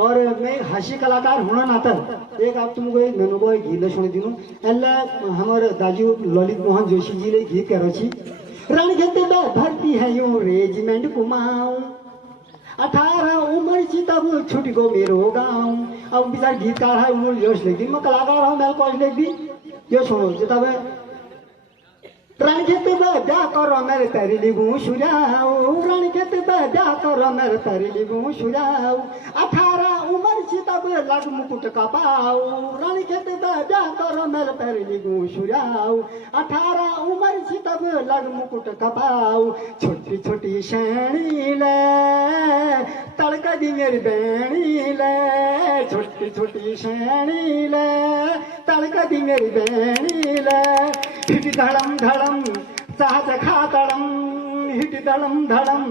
और मैं हास्य कलाकार होना नातर एक आप तुमको एक ननुबो गीत सुने दिनु एल्ला हमारे दाजू ललित मोहन जोशी जी ने गीत करो छी रणक्षेत्र में भर्ती है यो रेजिमेंट कुमाऊं 18 उम्र ची तब छूट गो मेरो गाँव। अब बिचार गीतकार है उन्होंने यश लिख दी, मैं कलाकार हूँ मैं कौन लिख दी यो सुनो जितना मैं रणक्षेत्र में ब्याह करो मेरे तेरी लिबू सुझाओ रणक्षेत्र में ब्याह करो मेरे तेरी लिबू सुझाओ 18 उम्र ची तब लग मुकुट का पाओ रणक्षेत्र में ब्याह करो मेरे तेरी लिबू सुझाओ 18 उम्र ची तब लग मुकुट का पाओ छोटी छोटी शैणी ले तड़का दी मेरी बैणी ले छोटी छोटी शैणी ले तड़का दी मेरी बैणी ले हिट धड़म धड़म चाह चखा तड़म हिट धड़म धड़म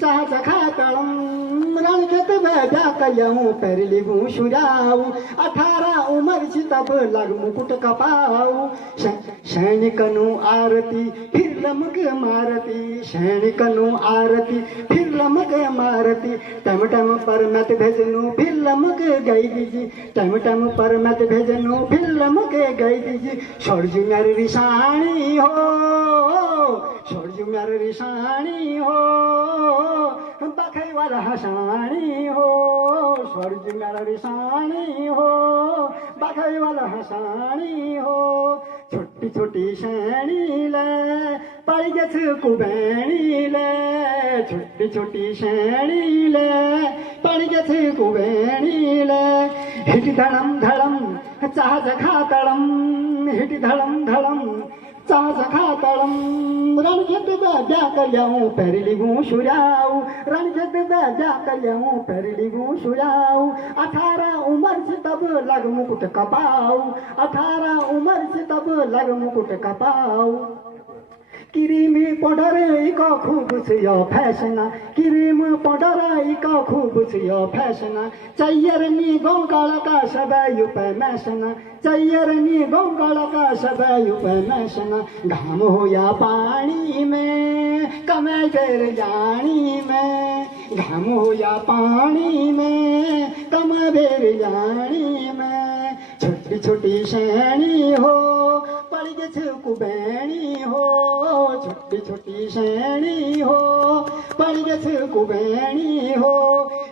चाह चखा तड़म रणक्षेत्र में ब्याह करियाऊं पैर लिबू सुझाऊ 18 उम्र ची तब लग मुकुट कपाऊ सैनिकनु आरती फिर लमक मारती सैनिकनु आरती फिर लमक मारती टम टम पर मत भेजनु फिर लमक गई दीजी टम टम पर मत भेजनु फिर लमक गई दीजी छोड़जू मेरी रिसाणी हो छोड़जू मेरी रिसाणी हो बखई वाला हसाणी हो छोड़जू मेरा रिसाणी हो बखई वाला हसाणी हो छोटी छोटी शैणी ले पड़ गछ कुबैणी ले छोटी छोटी शैणी ले पड़ गछ कुबैणी ले हिट धड़म धड़म चाह जखा तड़म हिट धड़म धड़म चाह जखा तड़म रणक्षेत्र में ब्याह करियाऊं पैर लिबू सुझाऊ रणक्षेत्र में ब्याह करियाऊं पैर लिबू सुझाऊ 18 उम्र से तब लग मुकुट कपाऊ 18 उम्र से तब लग मुकुट कपाऊ क्रीम पाउडर का खूब से फैशन क्रीम पाउडर का खूब से फैशन चाहिए नी गाँव काला का सब पे मैसन चाहिए नी गाँव काला का सब पे मैसन घाम हो या पानी में कमाई कर जानी में घाम हो या पानी में कमा बेर जानी में छोटी छोटी शैणी हो पड़ गछ कुबैणी हो छोटी छोटी शैणी हो पड़ गछ कुबैणी हो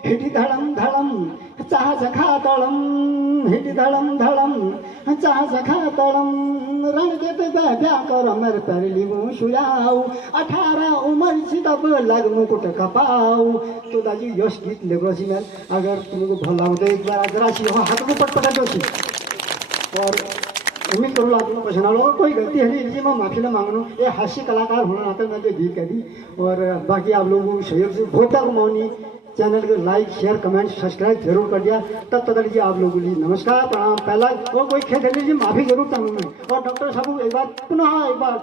हिट धड़म धड़म चाह जखा तड़म हिट धड़म धड़म चाह जखा तड़म रणक्षेत्र में ब्याह करो मेरे पैर लिबू सुझाऊ 18 उम्र से तब लग मुकुट कपाऊ। तो दाजी यश गीत लेगो छी मैं अगर तुमको भल लागो तो एक बार जरा सी हाथ में पटपटा दो छी और उम्मीद करूँ आप लोग पसंद आएगा। कोई गलती है नहीं मैं माफी ना मांगनू ये हास्य कलाकार होना आता मैं तो गीत कह दी और बाकी आप लोगों को सहयोग से बहुत तक मौनी चैनल को लाइक शेयर कमेंट सब्सक्राइब जरूर कर दिया। तब तक लीजिए आप लोगों के लिए नमस्कार प्रणाम पहला और कोई खेल लीजिए माफी जरूर चाहूँ मैं और डॉक्टर साहब एक बार पुनः एक बार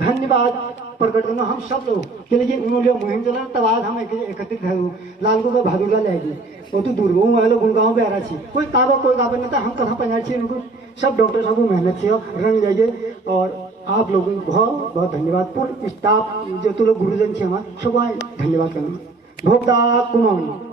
धन्यवाद प्रकट करना हम सब लोग के लिए उन्होंने मुहिम चला तब आज हम एकत्रित है लालगो में भादुला लेगी और तू दूर गहूँ वाले गुड़गांव पे आ रहा छी कोई काबा नहीं था हम कहाँ पहुँचा छी उनको सब डॉक्टर साहब मेहनत से रंग जाइए और आप लोगों को बहुत बहुत धन्यवाद पूर्ण स्टाफ जो तुम लोग गुरुजन छे हमारे सब धन्यवाद करना भोगदा कुमाऊनी।